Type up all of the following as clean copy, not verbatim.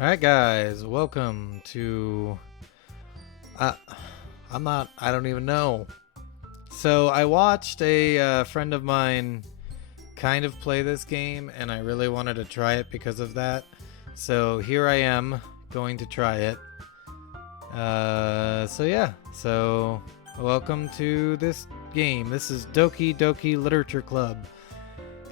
Alright guys, welcome to... Uh, I don't even know. So I watched a friend of mine kind of play this game and I really wanted to try it because of that. So here I am going to try it. So welcome to this game. This is Doki Literature Club.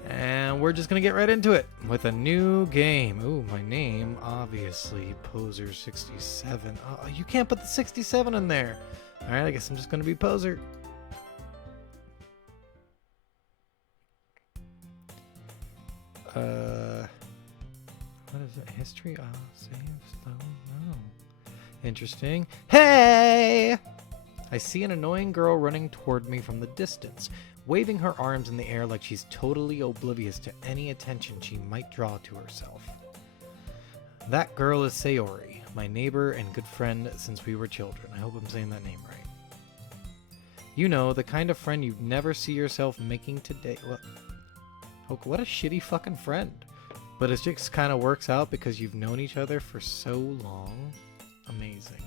And we're just going to get right into it with a new game. Ooh, my name, obviously, Poser67. Oh, you can't put the 67 in there. Alright, I guess I'm just going to be Poser. What is it? History? Save, slow, no. Interesting. Hey! I see an annoying girl running toward me from the distance, waving her arms in the air like she's totally oblivious to any attention she might draw to herself. That girl is Sayori, my neighbor and good friend since we were children. I hope I'm saying that name right. You know, the kind of friend you'd never see yourself making today. What a shitty fucking friend. But it just kind of works out because you've known each other for so long. Amazing.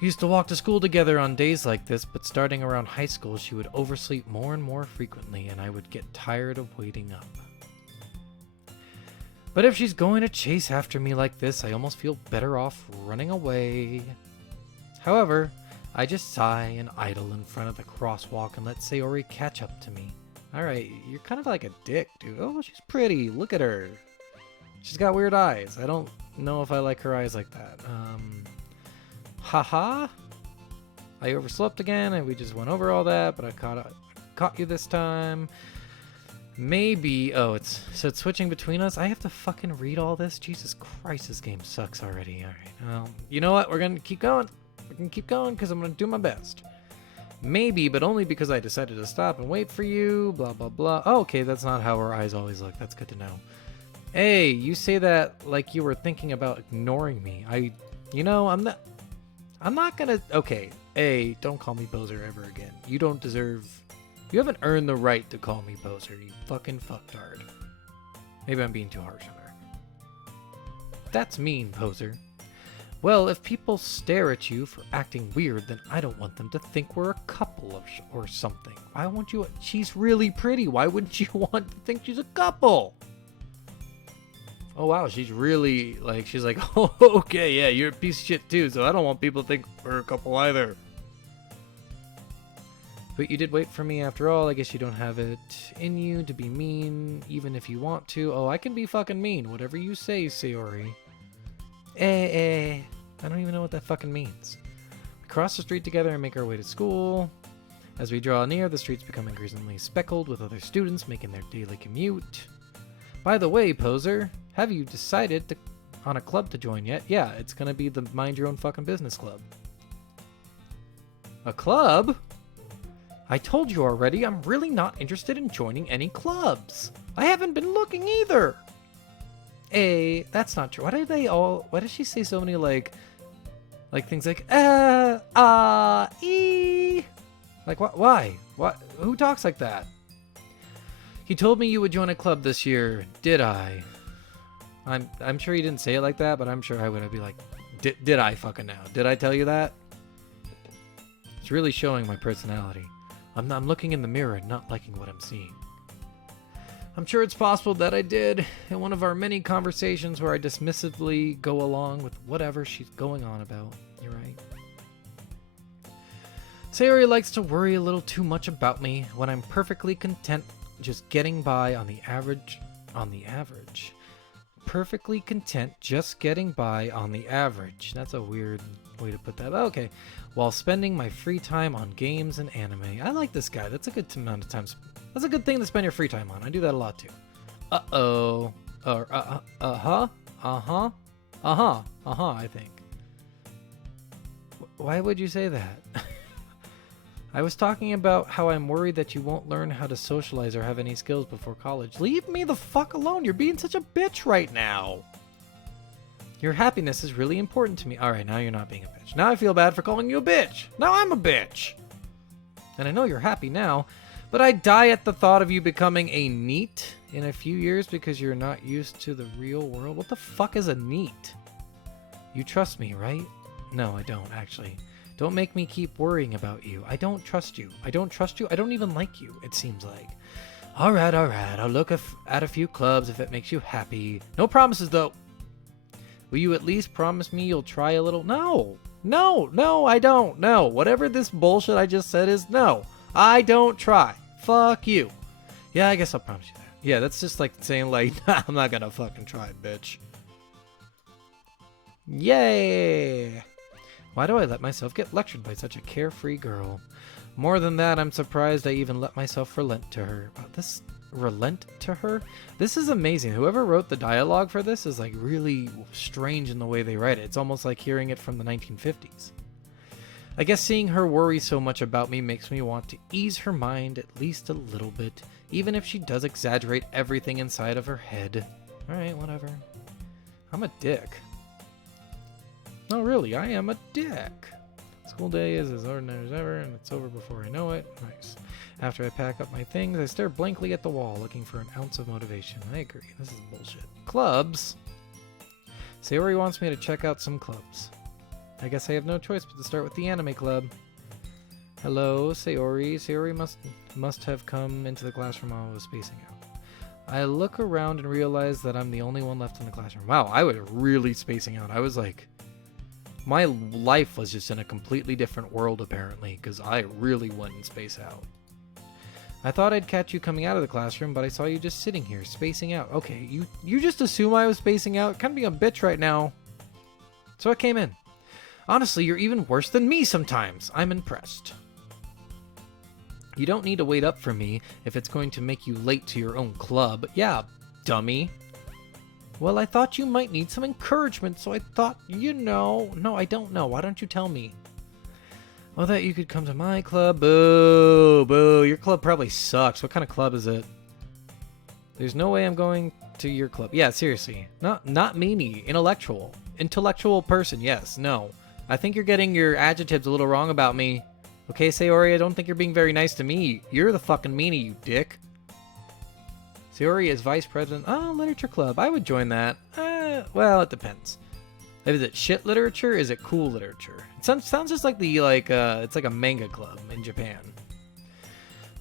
We used to walk to school together on days like this, but starting around high school, she would oversleep more and more frequently, and I would get tired of waiting up. But if she's going to chase after me like this, I almost feel better off running away. However, I just sigh and idle in front of the crosswalk and let Sayori catch up to me. Alright, you're kind of like a dick, dude. Oh, she's pretty. Look at her. She's got weird eyes. I don't know if I like her eyes like that. Haha. I overslept again and we just went over all that, but I caught you this time. Maybe. Oh, it's switching between us. I have to fucking read all this. Jesus Christ, this game sucks already. All right. Well, you know what? We're gonna keep going. We're gonna keep going because I'm gonna do my best. Maybe, but only because I decided to stop and wait for you. Blah blah blah. Oh, okay, that's not how her eyes always look. That's good to know. Hey, you say that like you were thinking about ignoring me. I'm not gonna... Okay, A, don't call me Poser ever again. You don't deserve... You haven't earned the right to call me Poser, you fucking fucktard. Maybe I'm being too harsh on her. That's mean, Poser. Well, if people stare at you for acting weird, then I don't want them to think we're a couple or something. Why won't you... She's really pretty. Why wouldn't you want to think she's a couple? Oh wow, she's really, like, she's like, oh, okay, yeah, you're a piece of shit too, so I don't want people to think we're a couple either. But you did wait for me after all. I guess you don't have it in you to be mean, even if you want to. Oh, I can be fucking mean. Whatever you say, Sayori. I don't even know what that fucking means. We cross the street together and make our way to school. As we draw near, the streets become increasingly speckled with other students making their daily commute. By the way, Poser, have you decided on a club to join yet? Yeah, it's gonna be the Mind Your Own Fucking Business Club. A club? I told you already, I'm really not interested in joining any clubs. I haven't been looking either. That's not true. Why does she say so many like things like, Like, what? Why? What? Who talks like that? He told me you would join a club this year. Did I? I'm sure he didn't say it like that, but I'm sure I would be like, did I fucking know? Did I tell you that? It's really showing my personality. I'm looking in the mirror and not liking what I'm seeing. I'm sure it's possible that I did in one of our many conversations where I dismissively go along with whatever she's going on about. You're right. Sayori likes to worry a little too much about me when I'm perfectly content just getting by on the average. Perfectly content just getting by on the average. That's a weird way to put that. Okay. While spending my free time on games and anime. I like this guy. That's a good amount of time. That's a good thing to spend your free time on. I do that a lot too. Uh-oh. I think. Why would you say that? I was talking about how I'm worried that you won't learn how to socialize or have any skills before college. Leave me the fuck alone. You're being such a bitch right now. Your happiness is really important to me. All right, now you're not being a bitch. Now I feel bad for calling you a bitch. Now I'm a bitch. And I know you're happy now, But I die at the thought of you becoming a NEET in a few years because you're not used to the real world. What the fuck is a NEET? You trust me, right? No, I don't, actually. Don't make me keep worrying about you. I don't trust you. I don't trust you. I don't even like you, it seems like. All right. I'll look at a few clubs if it makes you happy. No promises, though. Will you at least promise me you'll try a little? No, I don't. No, whatever this bullshit I just said is, no, I don't try. Fuck you. Yeah, I guess I'll promise you that. Yeah, that's just like saying, like, nah, I'm not gonna fucking try, bitch. Yay! Why do I let myself get lectured by such a carefree girl? More than that, I'm surprised I even let myself relent to her. Relent to her? This is amazing. Whoever wrote the dialogue for this is like really strange in the way they write it. It's almost like hearing it from the 1950s. I guess seeing her worry so much about me makes me want to ease her mind at least a little bit, even if she does exaggerate everything inside of her head. Alright, whatever. I'm a dick. No, really, I am a dick. School day is as ordinary as ever, and it's over before I know it. Nice. After I pack up my things, I stare blankly at the wall, looking for an ounce of motivation. I agree. This is bullshit. Clubs? Sayori wants me to check out some clubs. I guess I have no choice but to start with the anime club. Hello, Sayori. Sayori must have come into the classroom while I was spacing out. I look around and realize that I'm the only one left in the classroom. Wow, I was really spacing out. I was like... My life was just in a completely different world, apparently, because I really went in space out. I thought I'd catch you coming out of the classroom, but I saw you just sitting here, spacing out. Okay, you just assume I was spacing out? Kind of being a bitch right now. So I came in. Honestly, you're even worse than me sometimes. I'm impressed. You don't need to wait up for me if it's going to make you late to your own club. Yeah, dummy. Well, I thought you might need some encouragement, so I thought, you know... No, I don't know. Why don't you tell me? Well, that you could come to my club. Boo, boo. Your club probably sucks. What kind of club is it? There's no way I'm going to your club. Yeah, seriously. Not meanie. Intellectual. Intellectual person, yes. No. I think you're getting your adjectives a little wrong about me. Okay, Sayori, I don't think you're being very nice to me. You're the fucking meanie, you dick. Sayori is vice president. Oh, literature club. I would join that. Well, it depends. Is it shit literature? Is it cool literature? It sounds just like it's like a manga club in Japan.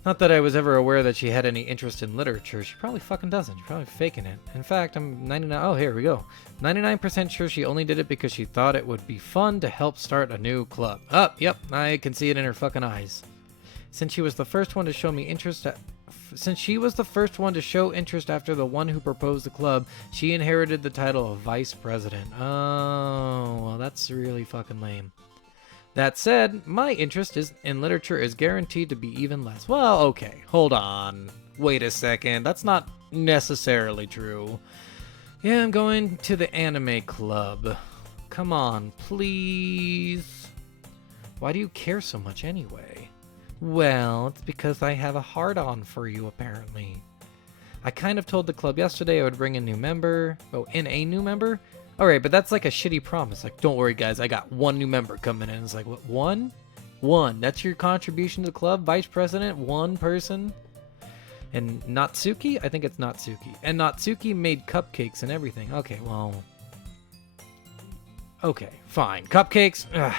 Not that I was ever aware that she had any interest in literature. She probably fucking doesn't. She's probably faking it. In fact, I'm 99. Oh, here we go. 99% sure she only did it because she thought it would be fun to help start a new club. Oh, yep. I can see it in her fucking eyes. Since she was the first one to show me interest Since she was the first one to show interest after the one who proposed the club, she inherited the title of vice president. Oh, well, that's really fucking lame. That said, my interest in literature is guaranteed to be even less. Well, okay, hold on. Wait a second. That's not necessarily true. Yeah, I'm going to the anime club. Come on, please. Why do you care so much anyway? Well, it's because I have a hard-on for you, apparently. I kind of told the club yesterday I would bring a new member. Oh, in a new member? Alright, but that's like a shitty promise. Like, don't worry, guys, I got one new member coming in. It's like, what, one? One. That's your contribution to the club? Vice president? One person? And Natsuki? I think it's Natsuki. And Natsuki made cupcakes and everything. Okay, well... Okay, fine. Cupcakes? Ugh.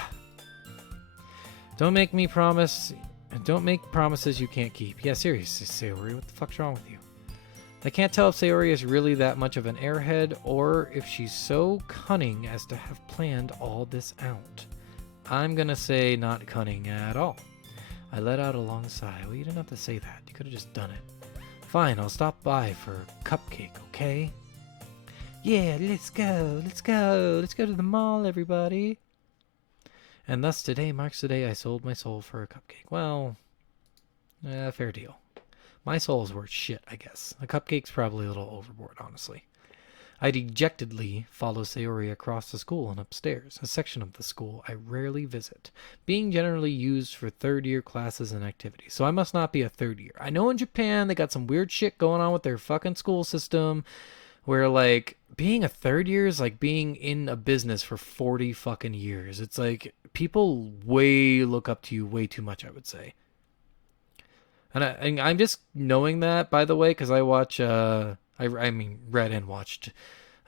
Don't make promises you can't keep. Yeah, seriously, Sayori, what the fuck's wrong with you? I can't tell if Sayori is really that much of an airhead or if she's so cunning as to have planned all this out. I'm gonna say not cunning at all. I let out a long sigh. Well, you didn't have to say that. You could have just done it. Fine, I'll stop by for a cupcake, okay? Yeah, let's go. Let's go to the mall, everybody. And thus today marks the day I sold my soul for a cupcake. Well, fair deal. My soul is worth shit, I guess. A cupcake's probably a little overboard, honestly. I dejectedly follow Sayori across the school and upstairs, a section of the school I rarely visit, being generally used for third-year classes and activities. So I must not be a third year. I know in Japan they got some weird shit going on with their fucking school system where, like, being a third year is like being in a business for 40 fucking years. It's like people look up to you way too much, I would say. And I'm just knowing that, by the way, because I watch, I mean, read and watched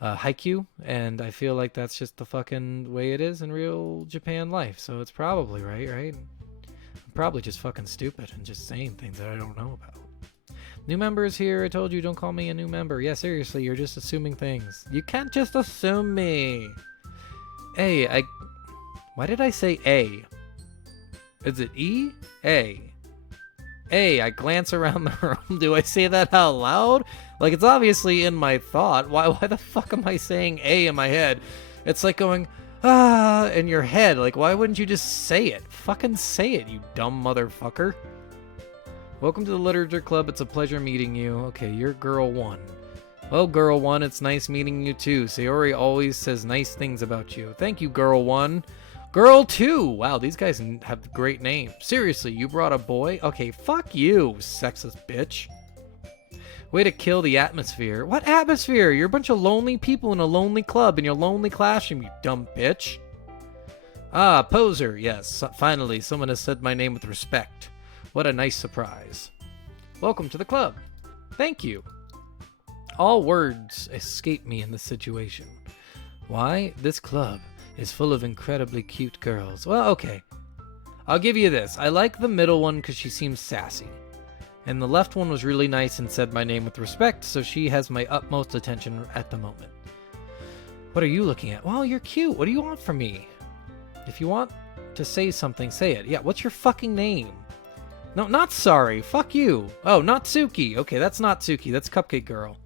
Haikyuu, and I feel like that's just the fucking way it is in real Japan life. So it's probably right? I'm probably just fucking stupid and just saying things that I don't know about. New members here. I told you, don't call me a new member. Yeah, seriously, you're just assuming things. You can't just assume me. Why did I say A? Is it E? A. I glance around the room. Do I say that out loud? Like, it's obviously in my thought. Why the fuck am I saying A in my head? It's like going, in your head. Like, why wouldn't you just say it? Fucking say it, you dumb motherfucker. Welcome to the Literature Club. It's a pleasure meeting you. Okay, you're Girl 1. Well, Girl 1, it's nice meeting you too. Sayori always says nice things about you. Thank you, Girl 1. Girl 2! Wow, these guys have great names. Seriously, you brought a boy? Okay, fuck you, sexist bitch. Way to kill the atmosphere. What atmosphere? You're a bunch of lonely people in a lonely club in your lonely classroom, you dumb bitch. Ah, poser. Yes, finally, someone has said my name with respect. What a nice surprise. Welcome to the club. Thank you. All words escape me in this situation. Why? This club is full of incredibly cute girls. Well, okay. I'll give you this. I like the middle one because she seems sassy. And the left one was really nice and said my name with respect, so she has my utmost attention at the moment. What are you looking at? Well, you're cute. What do you want from me? If you want to say something, say it. Yeah, what's your fucking name? No, not sorry. Fuck you. Oh, Natsuki. Okay, that's Natsuki. That's Cupcake Girl.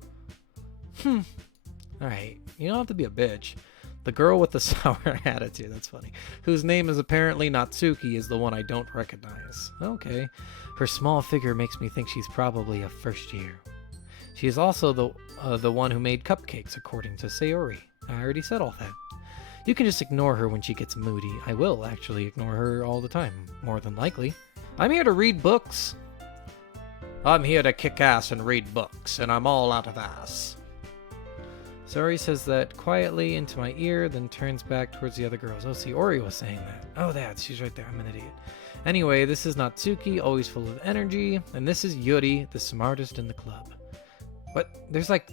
Alright. You don't have to be a bitch. The girl with the sour attitude. That's funny. Whose name is apparently Natsuki is the one I don't recognize. Okay. Her small figure makes me think she's probably a first year. She is also the one who made cupcakes, according to Sayori. I already said all that. You can just ignore her when she gets moody. I will actually ignore her all the time, more than likely. I'm here to read books. I'm here to kick ass and read books, and I'm all out of ass. Sayori says that quietly into my ear, then turns back towards the other girls. Oh, Sayori was saying that. Oh, she's right there. I'm an idiot. Anyway, this is Natsuki, always full of energy, and this is Yuri, the smartest in the club. But there's like,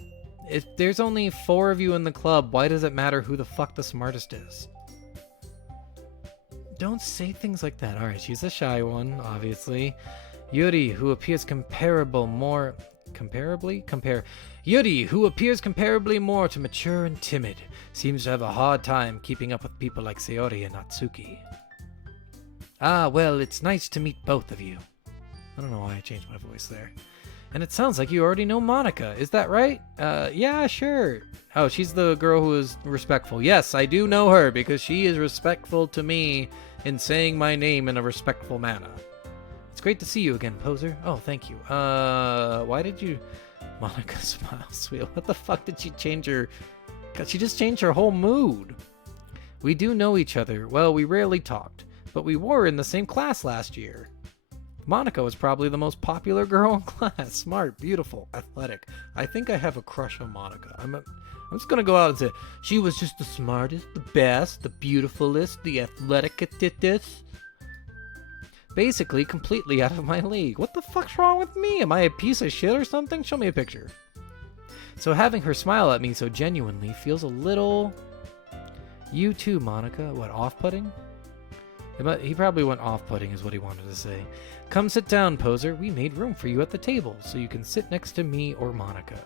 if there's only 4 of you in the club, why does it matter who the fuck the smartest is? Don't say things like that. Alright, she's a shy one, obviously. Yuri, who appears comparably more to mature and timid, seems to have a hard time keeping up with people like Sayori and Natsuki. Ah, well, it's nice to meet both of you. I don't know why I changed my voice there. And it sounds like you already know Monica. Is that right? Yeah, sure. Oh, she's the girl who is respectful. Yes, I do know her because she is respectful to me in saying my name in a respectful manner. It's great to see you again, poser. Oh, thank you. Why did you... Monica smiles. What the fuck did she change her... She just changed her whole mood. We do know each other. Well, we rarely talked, but we were in the same class last year. Monica was probably the most popular girl in class. Smart, beautiful, athletic. I think I have a crush on Monica. I'm just gonna go out and say, she was just the smartest, the best, the beautifulest, the athleticest. Basically, completely out of my league. What the fuck's wrong with me? Am I a piece of shit or something? Show me a picture. So having her smile at me so genuinely feels a little... You too, Monica. What, off-putting? He probably went off-putting is what he wanted to say. Come sit down, poser. We made room for you at the table, so you can sit next to me or Monica.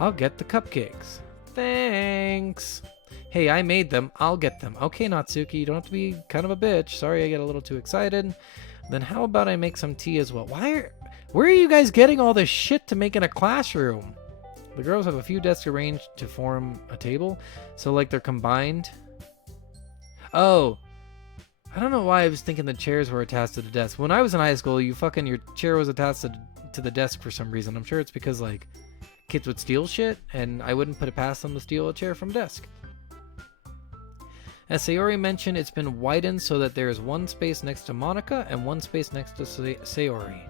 I'll get the cupcakes. Thanks. Hey, I made them. I'll get them. Okay, Natsuki, you don't have to be kind of a bitch. Sorry I get a little too excited. Then how about I make some tea as well? Where are you guys getting all this shit to make in a classroom? The girls have a few desks arranged to form a table, so like they're combined. Oh, I don't know why I was thinking the chairs were attached to the desk. When I was in high school, your chair was attached to the desk for some reason. I'm sure it's because, like, kids would steal shit, and I wouldn't put it past them to steal a chair from a desk. As Sayori mentioned, it's been widened so that there is one space next to Monica and one space next to Sayori.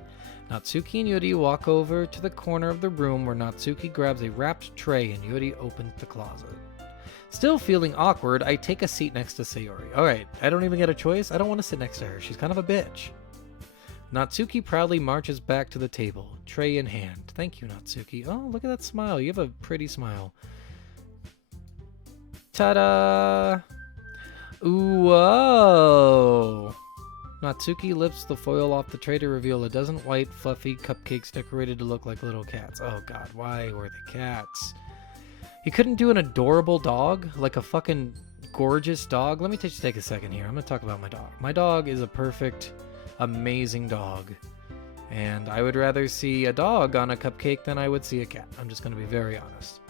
Natsuki and Yuri walk over to the corner of the room where Natsuki grabs a wrapped tray and Yuri opens the closet. Still feeling awkward, I take a seat next to Sayori. Alright, I don't even get a choice. I don't want to sit next to her. She's kind of a bitch. Natsuki proudly marches back to the table, tray in hand. Thank you, Natsuki. Oh, look at that smile. You have a pretty smile. Ta-da! Ooh, whoa! Natsuki lifts the foil off the tray to reveal a dozen white, fluffy cupcakes decorated to look like little cats. Oh god, why were the cats? You couldn't do an adorable dog? Like a fucking gorgeous dog? Let me just take a second here. I'm gonna talk about my dog. My dog is a perfect, amazing dog. And I would rather see a dog on a cupcake than I would see a cat. I'm just gonna be very honest.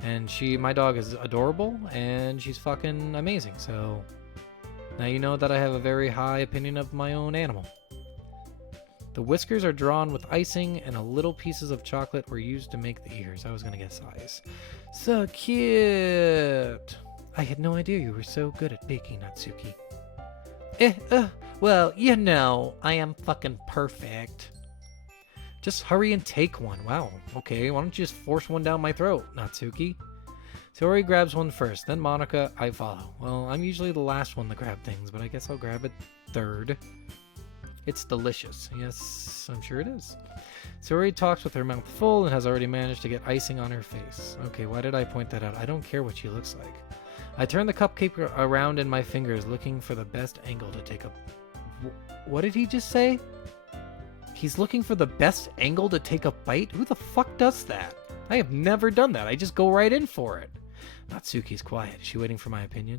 And my dog is adorable, and she's fucking amazing, so... Now you know that I have a very high opinion of my own animal. The whiskers are drawn with icing, and little pieces of chocolate were used to make the ears. I was gonna guess eyes. So cute! I had no idea you were so good at baking, Natsuki. Well, you know, I am fucking perfect. Just hurry and take one. Wow, okay, why don't you just force one down my throat, Natsuki? Tori grabs one first, then Monica, I follow. Well, I'm usually the last one to grab things, but I guess I'll grab it third. It's delicious. Yes, I'm sure it is. Tori talks with her mouth full and has already managed to get icing on her face. Okay, why did I point that out? I don't care what she looks like. I turn the cupcake around in my fingers, looking for the best angle to take a... What did he just say? He's looking for the best angle to take a bite? Who the fuck does that? I have never done that. I just go right in for it. Natsuki's quiet. Is she waiting for my opinion?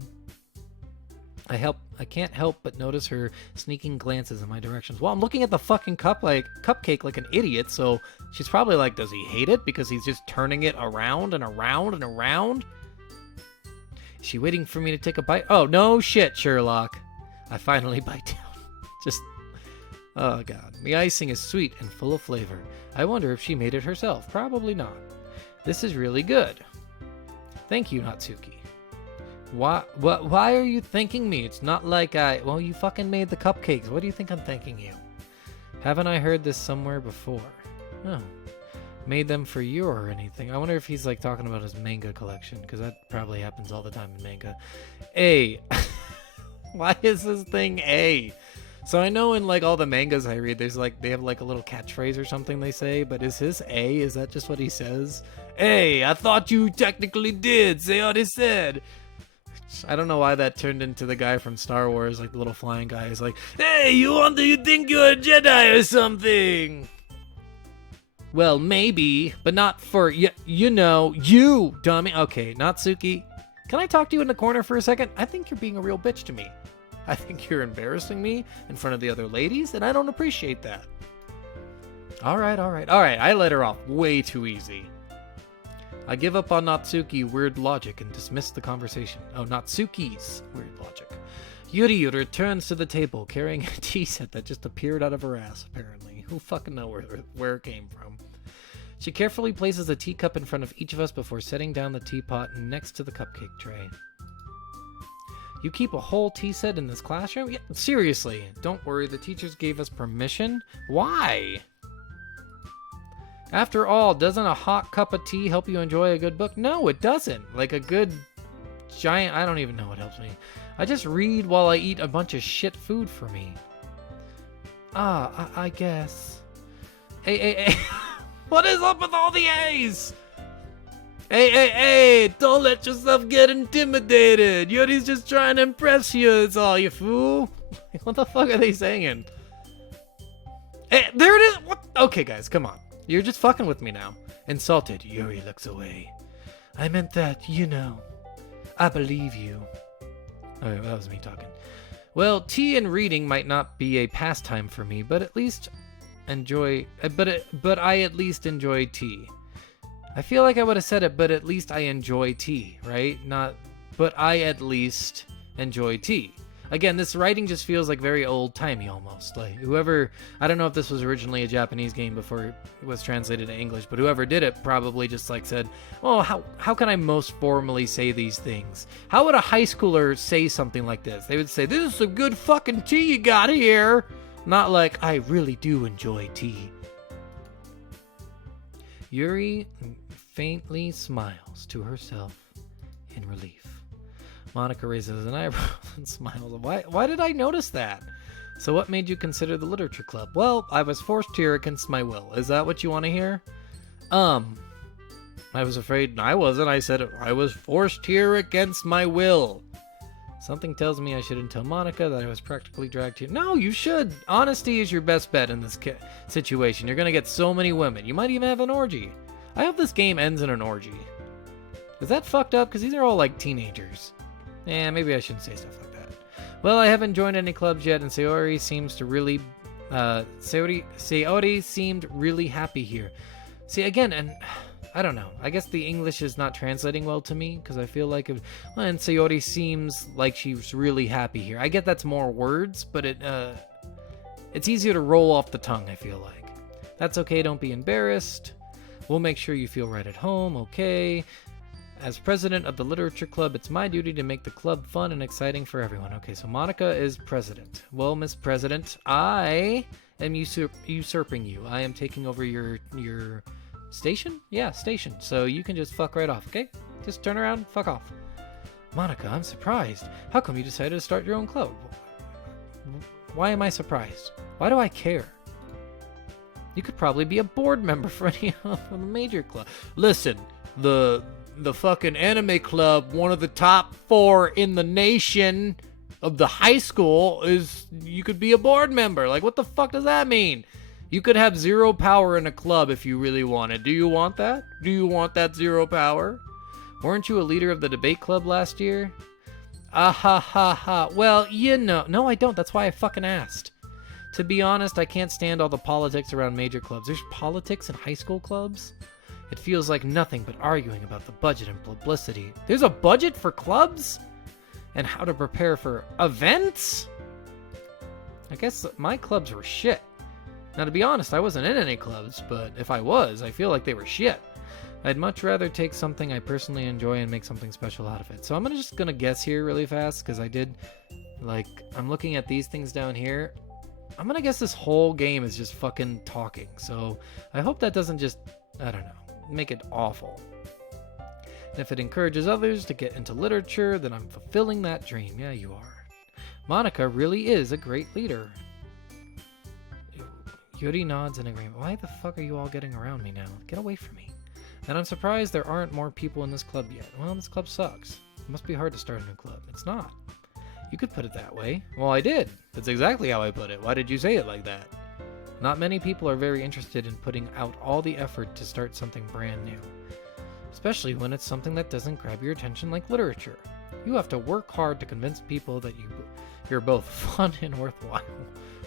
I can't help but notice her sneaking glances in my directions. Well, I'm looking at the fucking cupcake like an idiot, so she's probably like, does he hate it because he's just turning it around and around and around? Is she waiting for me to take a bite? Oh, no shit, Sherlock. I finally bite down. Just... Oh god. The icing is sweet and full of flavor. I wonder if she made it herself. Probably not. This is really good. Thank you, Natsuki. Why are you thanking me? It's not like well, you fucking made the cupcakes. What do you think I'm thanking you? Haven't I heard this somewhere before? Oh. Made them for you or anything. I wonder if he's like talking about his manga collection, because that probably happens all the time in manga. A. Why is this thing A? So I know in like all the mangas I read, there's like, they have like a little catchphrase or something they say, but is his A? Is that just what he says? Hey, I thought you technically did say what he said. I don't know why that turned into the guy from Star Wars, like the little flying guy. He's like, hey, you think you're a Jedi or something? Well, maybe, but not for, you know, you dummy. Okay, Natsuki, can I talk to you in the corner for a second? I think you're being a real bitch to me. I think you're embarrassing me in front of the other ladies, and I don't appreciate that. All right. I let her off way too easy. I give up on Natsuki's weird logic and dismiss the conversation. Oh, Natsuki's weird logic. Yuri returns to the table carrying a tea set that just appeared out of her ass, apparently. Who fucking knows where it came from? She carefully places a teacup in front of each of us before setting down the teapot next to the cupcake tray. You keep a whole tea set in this classroom? Yeah, seriously, don't worry, the teachers gave us permission. Why? After all, doesn't a hot cup of tea help you enjoy a good book? No, it doesn't. Like a good giant... I don't even know what helps me. I just read while I eat a bunch of shit food for me. I guess. Hey. What is up with all the A's? Hey, don't let yourself get intimidated. Yuri's just trying to impress you, it's all, you fool. What the fuck are they saying? Hey, there it is. What? Okay, guys, come on. You're just fucking with me now. Insulted, Yuri looks away. I meant that, you know. I believe you. Okay, that was me talking. Well, tea and reading might not be a pastime for me, but at least enjoy... But I at least enjoy tea. I feel like I would have said it, but at least I enjoy tea, right? Not, but I at least enjoy tea. Again, this writing just feels like very old-timey almost. Like whoever, I don't know if this was originally a Japanese game before it was translated to English, but whoever did it probably just like said, oh, how can I most formally say these things? How would a high schooler say something like this? They would say, this is some good fucking tea you got here. Not like, I really do enjoy tea. Yuri faintly smiles to herself in relief. Monica raises an eyebrow and smiles. Why did I notice that? So what made you consider the literature club? Well, I was forced here against my will. Is that what you want to hear? I was afraid I wasn't. I said I was forced here against my will. Something tells me I shouldn't tell Monica that I was practically dragged here. No, you should. Honesty is your best bet in this situation. You're going to get so many women. You might even have an orgy. I hope this game ends in an orgy. Is that fucked up? Because these are all like teenagers. Maybe I shouldn't say stuff like that. Well, I haven't joined any clubs yet, and Sayori seems to really... Sayori seemed really happy here. See, again, and... I don't know. I guess the English is not translating well to me, because I feel like... and Sayori seems like she's really happy here. I get that's more words, but it's easier to roll off the tongue, I feel like. That's okay, don't be embarrassed. We'll make sure you feel right at home, okay? As president of the literature club, it's my duty to make the club fun and exciting for everyone. Okay, so Monica is president. Well, Miss President, I am usurping you. I am taking over your station? Yeah, station. So you can just fuck right off, okay? Just turn around, fuck off. Monica, I'm surprised. How come you decided to start your own club? Why am I surprised? Why do I care? You could probably be a board member for any of the major club. Listen, the fucking anime club, one of the top 4 in the nation of the high school, is you could be a board member. Like, what the fuck does that mean? You could have 0 power in a club if you really wanted. Do you want that? Do you want that 0 power? Weren't you a leader of the debate club last year? Ah ha ha ha. Well, you know. No, I don't. That's why I fucking asked. To be honest, I can't stand all the politics around major clubs. There's politics in high school clubs? It feels like nothing but arguing about the budget and publicity. There's a budget for clubs? And how to prepare for events? I guess my clubs were shit. Now, to be honest, I wasn't in any clubs, but if I was, I feel like they were shit. I'd much rather take something I personally enjoy and make something special out of it. So I'm just gonna guess here really fast, because I did, like, I'm looking at these things down here. I'm gonna guess this whole game is just fucking talking. So I hope that doesn't just, I don't know, make it awful. And if it encourages others to get into literature, then I'm fulfilling that dream. Yeah, you are. Monica really is a great leader. Yuri nods in agreement. Why the fuck are you all getting around me now? Get away from me. And I'm surprised there aren't more people in this club yet. Well, this club sucks. It must be hard to start a new club. It's not. You could put it that way. Well, I did. That's exactly how I put it. Why did you say it like that? Not many people are very interested in putting out all the effort to start something brand new. Especially when it's something that doesn't grab your attention like literature. You have to work hard to convince people that you're both fun and worthwhile.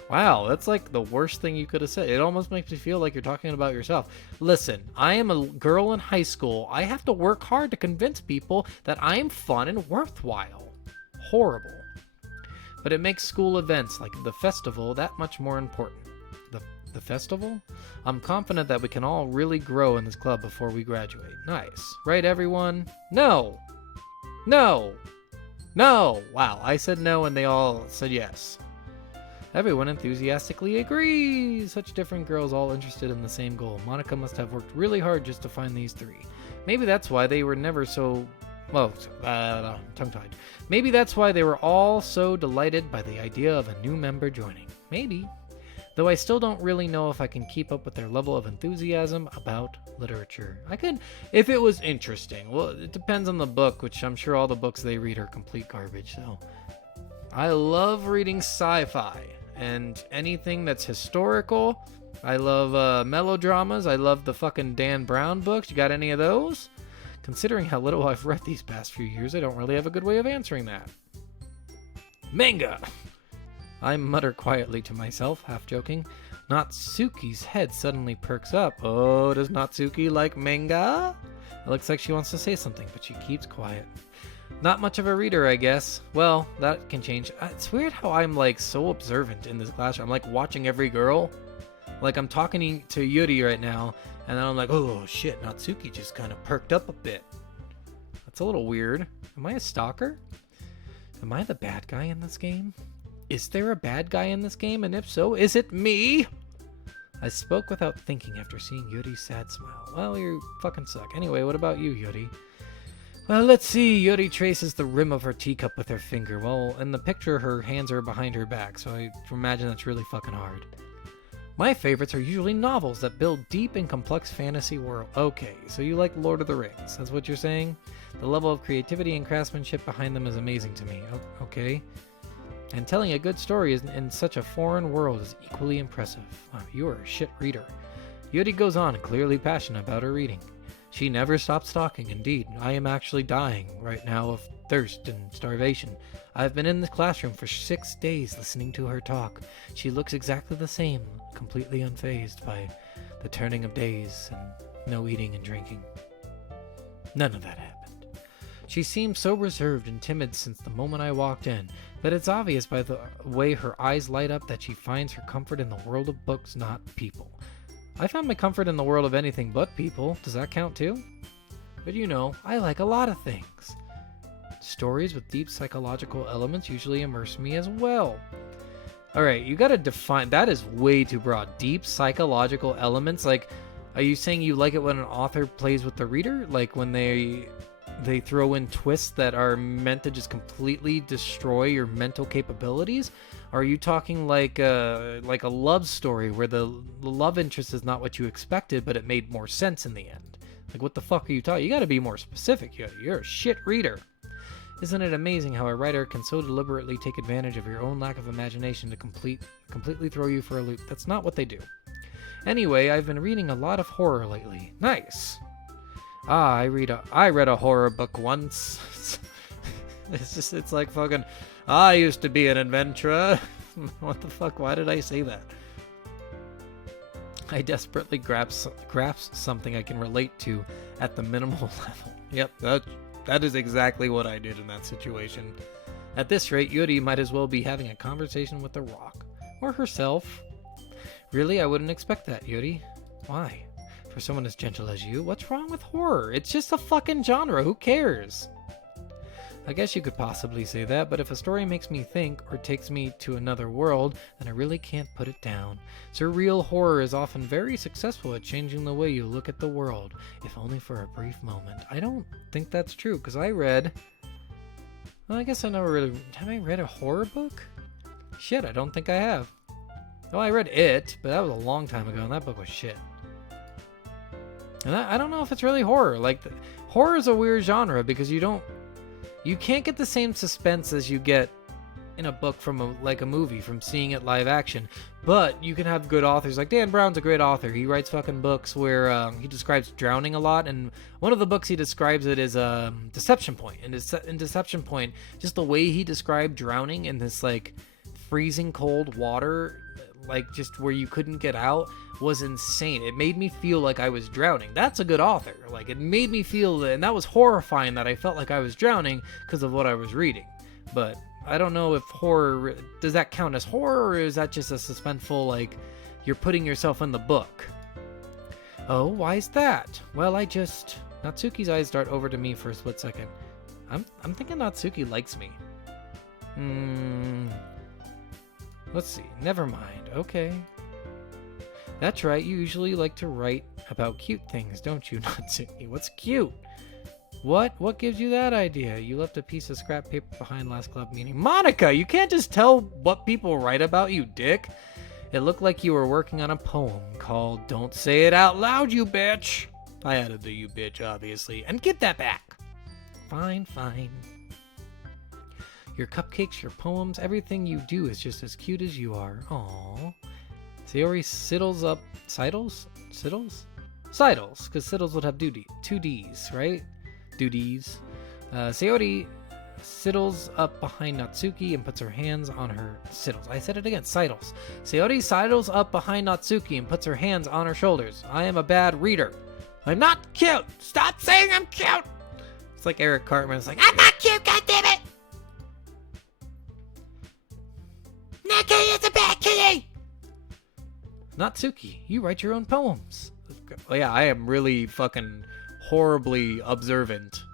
Wow, that's like the worst thing you could have said. It almost makes me feel like you're talking about yourself. Listen, I am a girl in high school. I have to work hard to convince people that I am fun and worthwhile. Horrible. But it makes school events like the festival that much more important. The festival? I'm confident that we can all really grow in this club before we graduate. Nice. Right, everyone? No! No! No! Wow, I said no and they all said yes. Everyone enthusiastically agrees. Such different girls all interested in the same goal. Monica must have worked really hard just to find these 3. Maybe that's why they were never so... well, tongue-tied. Maybe that's why they were all so delighted by the idea of a new member joining. Maybe. Though I still don't really know if I can keep up with their level of enthusiasm about literature. I could, if it was interesting. Well, it depends on the book, which I'm sure all the books they read are complete garbage, so... I love reading sci-fi. And anything that's historical. I love melodramas. I love the fucking Dan Brown books. You got any of those? Considering how little I've read these past few years, I don't really have a good way of answering that. Manga! I mutter quietly to myself, half joking. Natsuki's head suddenly perks up. Oh, does Natsuki like manga? It looks like she wants to say something, but she keeps quiet. Not much of a reader, I guess. Well, that can change. It's weird how I'm, like, so observant in this classroom. I'm, like, watching every girl. Like, I'm talking to Yuri right now, and then I'm like, oh, shit, Natsuki just kind of perked up a bit. That's a little weird. Am I a stalker? Am I the bad guy in this game? Is there a bad guy in this game? And if so, is it me? I spoke without thinking after seeing Yuri's sad smile. Well, you fucking suck. Anyway, what about you, Yuri? Well, let's see. Yuri traces the rim of her teacup with her finger. Well, in the picture, her hands are behind her back, so I imagine that's really fucking hard. My favorites are usually novels that build deep and complex fantasy world. Okay, so you like Lord of the Rings. That's what you're saying? The level of creativity and craftsmanship behind them is amazing to me. Okay. And telling a good story in such a foreign world is equally impressive. Wow, you are a shit reader. Yuri goes on, clearly passionate about her reading. She never stops talking. Indeed, I am actually dying right now of thirst and starvation. I've been in the classroom for 6 days listening to her talk. She looks exactly the same, completely unfazed by the turning of days and no eating and drinking. None of that happened. She seemed so reserved and timid since the moment I walked in, but it's obvious by the way her eyes light up that she finds her comfort in the world of books, not people. I found my comfort in the world of anything but people. Does that count too? But you know, I like a lot of things. Stories with deep psychological elements usually immerse me as well. Alright, you gotta define, that is way too broad. Deep psychological elements? Like, are you saying you like it when an author plays with the reader? Like when they throw in twists that are meant to just completely destroy your mental capabilities? Or are you talking like a love story where the love interest is not what you expected, but it made more sense in the end? Like, what the fuck are you talking? You gotta be more specific. You're a shit reader. Isn't it amazing how a writer can so deliberately take advantage of your own lack of imagination to completely throw you for a loop? That's not what they do. Anyway, I've been reading a lot of horror lately. Nice. I read a horror book once. It's like fucking, I used to be an adventurer. What the fuck? Why did I say that? I desperately grasp something I can relate to at the minimal level. Yep, that is exactly what I did in that situation. At this rate, Yuri might as well be having a conversation with the rock. Or herself. Really? I wouldn't expect that, Yuri. Why? For someone as gentle as you, what's wrong with horror? It's just a fucking genre. Who cares? I guess you could possibly say that, but if a story makes me think or takes me to another world, then I really can't put it down. Surreal horror is often very successful at changing the way you look at the world, if only for a brief moment. I don't think that's true, because I guess I never really... Have I read a horror book? Shit, I don't think I have. Oh, I read It, but that was a long time ago, and that book was shit. And I don't know if it's really horror. Like, horror is a weird genre, because you can't get the same suspense as you get in a book from a movie, from seeing it live action. But you can have good authors. Like Dan Brown's a great author. He writes fucking books where he describes drowning a lot. And one of the books he describes it as Deception Point. And in Deception Point, just the way he described drowning in this like freezing cold water, like just where you couldn't get out, was insane. It made me feel like I was drowning. That's a good author. Like, it made me feel, and that was horrifying that I felt like I was drowning because of what I was reading. But I don't know if horror, does that count as horror, or is that just a suspenseful, like, you're putting yourself in the book? Oh, why is that? Well, Natsuki's eyes dart over to me for a split second. I'm thinking Natsuki likes me. Let's see. Never mind. Okay. That's right. You usually like to write about cute things, don't you, Natsuki? What's cute? What gives you that idea? You left a piece of scrap paper behind last club meeting. Monica, you can't just tell what people write about, you dick. It looked like you were working on a poem called Don't Say It Out Loud, You Bitch. I added the you bitch, obviously. And get that back. Fine. Your cupcakes, your poems, everything you do is just as cute as you are. Aww. Sayori sidles up... Sidles? Because Siddles would have two Ds, right? Duties. Sayori sidles up behind Natsuki and puts her hands on her... Siddles. I said it again. Sidles. Sayori sidles up behind Natsuki and puts her hands on her shoulders. I am a bad reader. I'm not cute! Stop saying I'm cute! It's like Eric Cartman. It's like, I'm not cute, goddammit! Natsuki is a bad kitty! Natsuki, you write your own poems. Well, yeah, I am really fucking horribly observant.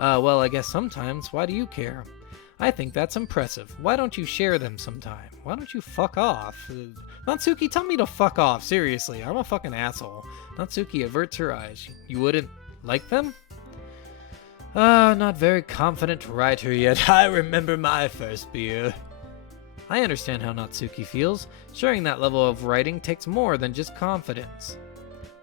Well, I guess sometimes. Why do you care? I think that's impressive. Why don't you share them sometime? Why don't you fuck off? Natsuki, tell me to fuck off. Seriously, I'm a fucking asshole. Natsuki averts her eyes. You wouldn't like them? Not very confident writer yet. I remember my first beer. I understand how Natsuki feels. Sharing that level of writing takes more than just confidence.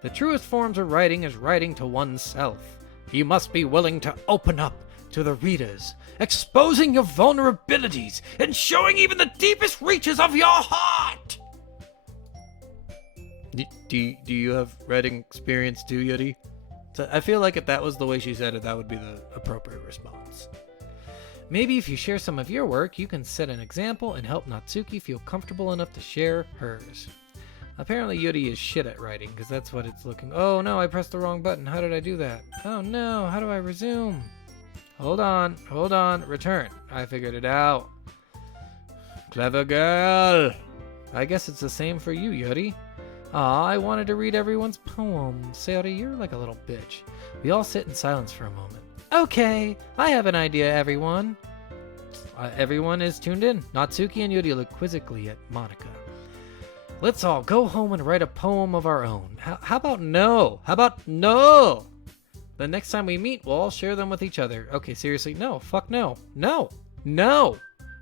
The truest forms of writing is writing to oneself. You must be willing to open up to the readers, exposing your vulnerabilities and showing even the deepest reaches of your heart. Do you have writing experience too, Yuri? So I feel like if that was the way she said it, that would be the appropriate response. Maybe if you share some of your work, you can set an example and help Natsuki feel comfortable enough to share hers. Apparently Yuri is shit at writing, because that's what it's looking... Oh no, I pressed the wrong button. How did I do that? Oh no, how do I resume? Hold on, return. I figured it out. Clever girl. I guess it's the same for you, Yuri. Aw, I wanted to read everyone's poem. Sayori, you're like a little bitch. We all sit in silence for a moment. Okay, I have an idea, everyone. Everyone is tuned in. Natsuki and Yuri look quizzically at Monica. Let's all go home and write a poem of our own. How about no? How about no? The next time we meet, we'll all share them with each other. Okay, seriously, no. Fuck no. No. No.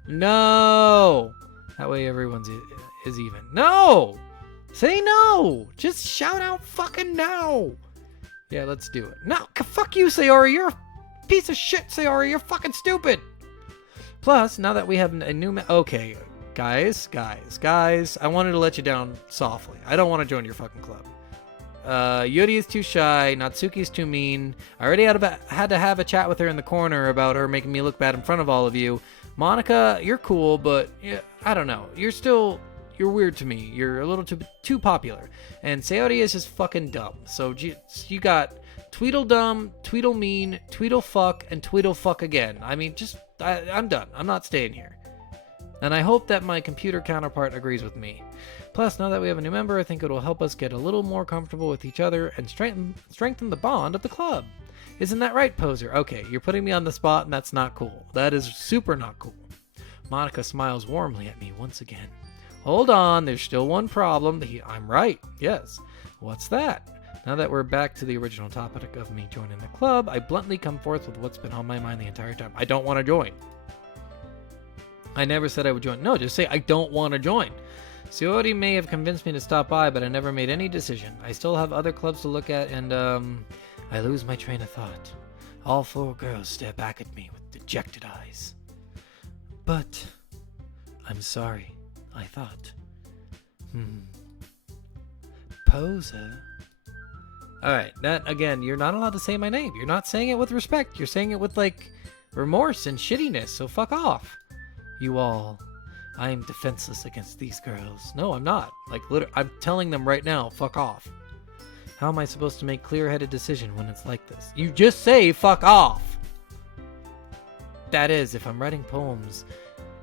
No. That way everyone's is even. No. Say no. Just shout out fucking no. Yeah, let's do it. No, fuck you, Sayori. You're a piece of shit, Sayori. You're fucking stupid. Plus, now that we have a new... Okay, guys. I wanted to let you down softly. I don't want to join your fucking club. Yuri is too shy. Natsuki's too mean. I already had to have a chat with her in the corner about her making me look bad in front of all of you. Monica, you're cool, but yeah, I don't know. You're weird to me. You're a little too popular. And Sayori is just fucking dumb. So you got Tweedledum, Tweedlemean, Tweedlefuck, and Tweedlefuck again. I mean, I'm done. I'm not staying here. And I hope that my computer counterpart agrees with me. Plus, now that we have a new member, I think it will help us get a little more comfortable with each other and strengthen the bond of the club. Isn't that right, Poser? Okay, you're putting me on the spot, and that's not cool. That is super not cool. Monica smiles warmly at me once again. Hold on, there's still one problem. I'm right, yes. What's that? Now that we're back to the original topic of me joining the club, I bluntly come forth with what's been on my mind the entire time. I don't want to join. I never said I would join. No, just say I don't want to join. Sayori may have convinced me to stop by, but I never made any decision. I still have other clubs to look at, and, I lose my train of thought. All four girls stare back at me with dejected eyes. But, I'm sorry, I thought. Poser. Alright, that, again, you're not allowed to say my name. You're not saying it with respect. You're saying it with, like, remorse and shittiness, so fuck off. You all... I am defenseless against these girls. No, I'm not. Like, I'm telling them right now, fuck off. How am I supposed to make clear-headed decision when it's like this? You just say fuck off! That is, if I'm writing poems.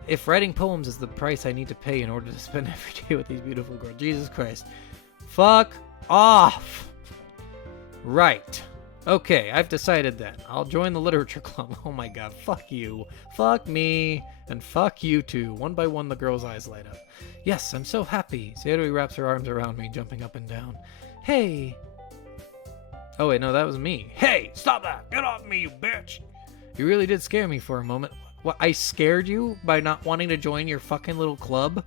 If writing poems is the price I need to pay in order to spend every day with these beautiful girls. Jesus Christ. Fuck off! Right. Okay, I've decided then. I'll join the literature club. Oh my god, fuck you. Fuck me. And fuck you too. One by one, the girl's eyes light up. Yes, I'm so happy. Sayori wraps her arms around me, jumping up and down. Hey. Oh wait, no, that was me. Hey, stop that. Get off me, you bitch. You really did scare me for a moment. What, I scared you by not wanting to join your fucking little club?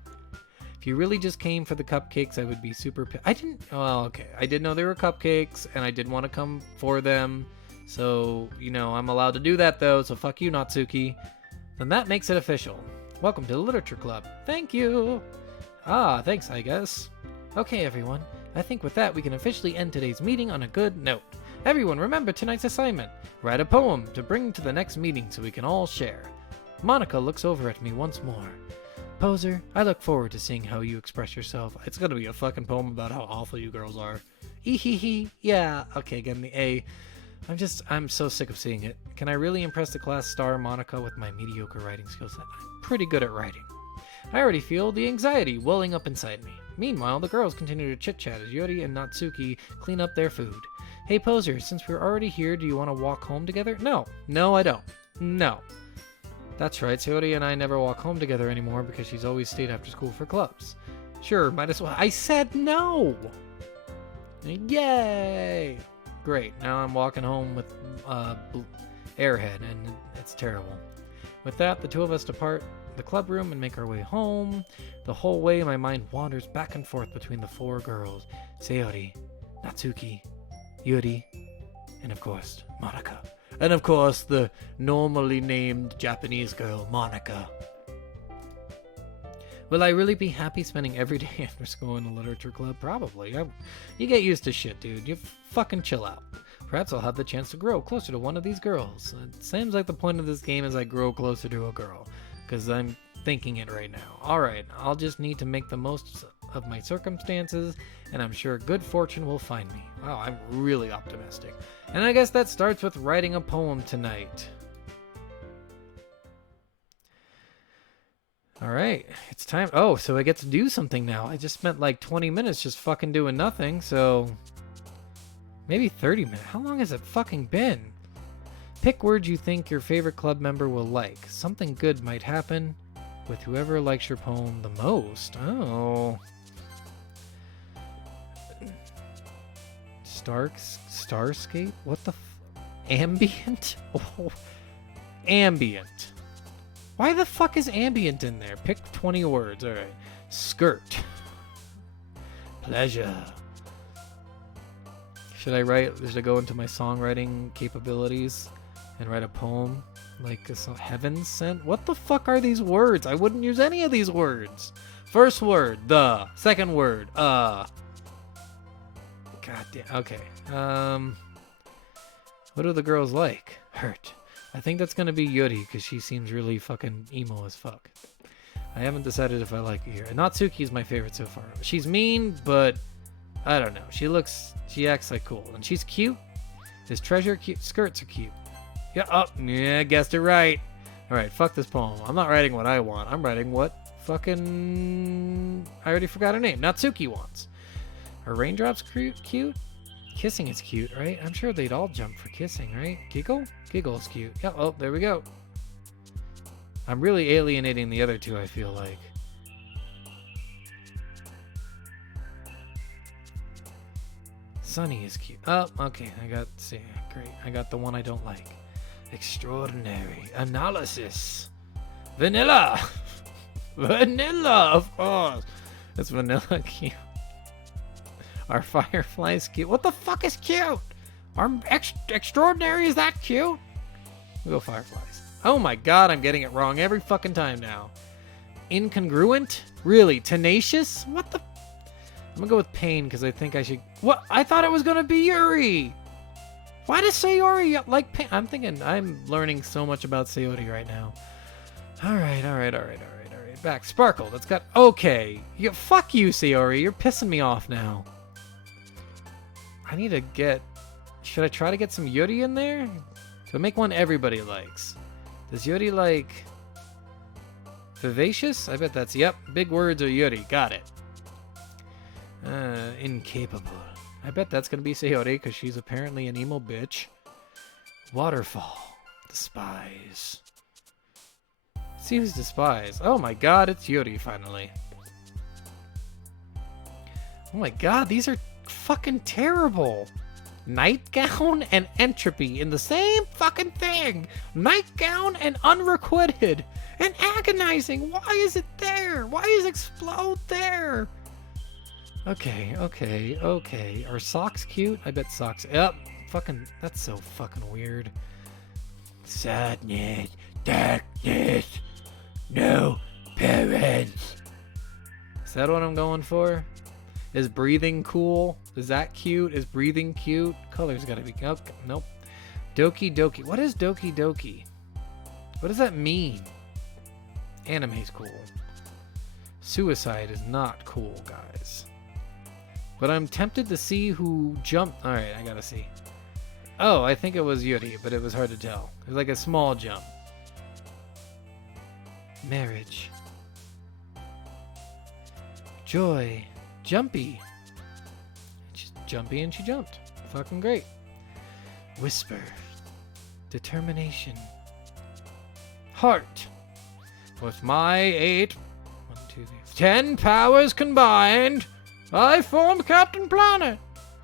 If you really just came for the cupcakes, I would be super I didn't... Well, okay. I did know there were cupcakes, and I did want to come for them. So, you know, I'm allowed to do that, though, so fuck you, Natsuki. Then that makes it official. Welcome to the Literature Club. Thank you! Ah, thanks, I guess. Okay, everyone. I think with that, we can officially end today's meeting on a good note. Everyone, remember tonight's assignment. Write a poem to bring to the next meeting so we can all share. Monica looks over at me once more. Poser, I look forward to seeing how you express yourself. It's gonna be a fucking poem about how awful you girls are. Ehehe, yeah, okay, getting the A. I'm so sick of seeing it. Can I really impress the class star Monica with my mediocre writing skills? I'm pretty good at writing. I already feel the anxiety welling up inside me. Meanwhile, the girls continue to chit-chat as Yuri and Natsuki clean up their food. Hey, Poser, since we're already here, do you want to walk home together? No. No, I don't. No. That's right, Sayori and I never walk home together anymore because she's always stayed after school for clubs. Sure, might as well. I said no! Yay! Great, now I'm walking home with airhead, and it's terrible. With that, the two of us depart the club room and make our way home. The whole way, my mind wanders back and forth between the four girls: Sayori, Natsuki, Yuri, and of course, Monika. And of course, the normally named Japanese girl, Monika. Will I really be happy spending every day after school in a literature club? Probably. You get used to shit, dude. You fucking chill out. Perhaps I'll have the chance to grow closer to one of these girls. It seems like the point of this game is I grow closer to a girl, because I'm thinking it right now. Alright, I'll just need to make the most of my circumstances, and I'm sure good fortune will find me. Wow, I'm really optimistic. And I guess that starts with writing a poem tonight. Alright, it's time. Oh, so I get to do something now. I just spent like 20 minutes just fucking doing nothing, so maybe 30 minutes. How long has it fucking been? Pick words you think your favorite club member will like. Something good might happen with whoever likes your poem the most. Oh. Starscape? What the ambient? Oh. Ambient. Why the fuck is ambient in there? Pick 20 words. Alright. Skirt. Pleasure. Should I go into my songwriting capabilities and write a poem? Like Heaven Sent? What the fuck are these words? I wouldn't use any of these words. First word, the. Second word, God damn. Okay. What do the girls like? Hurt. I think that's gonna be Yuri, because she seems really fucking emo as fuck. I haven't decided if I like her here. Natsuki's my favorite so far. She's mean, but I don't know. She acts like cool. And she's cute. Is Treasure cute? Skirts are cute. Yeah, guessed it right. Alright, fuck this poem. I'm not writing what I want. I'm writing what fucking... I already forgot her name. Natsuki wants. Are raindrops cute? Kissing is cute, right? I'm sure they'd all jump for kissing, right? Giggle? Giggle's cute. Yeah, oh, there we go. I'm really alienating the other two, I feel like. Sunny is cute. Oh, okay. Great. I got the one I don't like. Extraordinary. Analysis. Vanilla. Vanilla, of course. That's vanilla cute. Are fireflies cute? What the fuck is cute? Extraordinary, is that cute? We'll go fireflies. Oh my god, I'm getting it wrong every fucking time now. Incongruent? Really? Tenacious? What the... I'm gonna go with pain because I think I should... What? I thought it was gonna be Yuri! Why does Sayori like pain? I'm learning so much about Sayori right now. Alright. Back. Sparkle. That's got... Okay. Fuck you, Sayori. You're pissing me off now. I need to get... Should I try to get some Yuri in there? So make one everybody likes. Does Yuri like... Vivacious? I bet that's... Yep. Big words are Yuri. Got it. Incapable. I bet that's gonna be Sayori because she's apparently an emo bitch. Waterfall. Despise. See who's despise. Oh my god, it's Yuri finally. Oh my god, these are fucking terrible. Nightgown and entropy in the same fucking thing. Nightgown and unrequited. And agonizing. Why is it there? Why is explode there? Okay. Are socks cute? I bet socks. Yep. Fucking. That's so fucking weird. Sadness. Darkness. No parents. Is that what I'm going for? Is breathing cool? Is that cute? Is breathing cute? Color's gotta be... Oh, nope. Doki. What is Doki? What does that mean? Anime's cool. Suicide is not cool, guys. But I'm tempted to see who jumped. Alright, I gotta see. Oh, I think it was Yuri, but it was hard to tell. It was like a small jump. Marriage. Joy. Jumpy. She's jumpy and she jumped. Fucking great. Whisper. Determination. Heart. With my 8, 1, 2, 3, 10 powers combined, I form Captain Planet.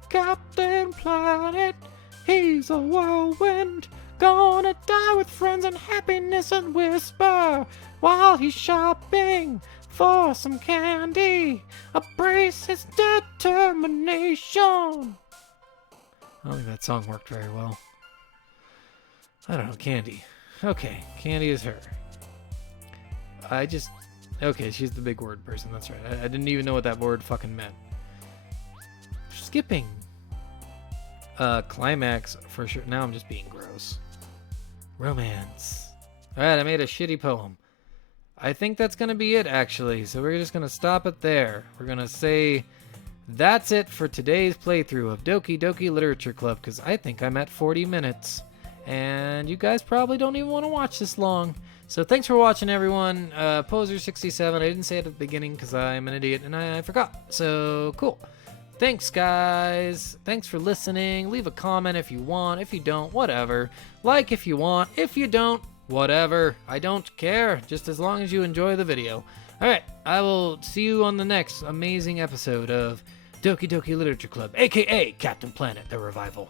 Captain Planet. He's a whirlwind. Gonna die with friends and happiness and whisper while he's shopping for some candy. Embrace his determination. I don't think that song worked very well. I don't know, candy. Okay, candy is her. Okay, she's the big word person, that's right. I didn't even know what that word fucking meant. Skipping. Climax, for sure. Now I'm just being gross. Romance. Alright, I made a shitty poem. I think that's gonna be it, actually. So we're just gonna stop it there. We're gonna say that's it for today's playthrough of Doki Doki Literature Club, because I think I'm at 40 minutes. And you guys probably don't even want to watch this long. So thanks for watching, everyone. Poser67, I didn't say it at the beginning because I'm an idiot and I forgot. So, cool. Thanks, guys. Thanks for listening. Leave a comment if you want. If you don't, whatever. Like if you want. If you don't, whatever. I don't care. Just as long as you enjoy the video. Alright, I will see you on the next amazing episode of Doki Doki Literature Club, a.k.a. Captain Planet, the Revival.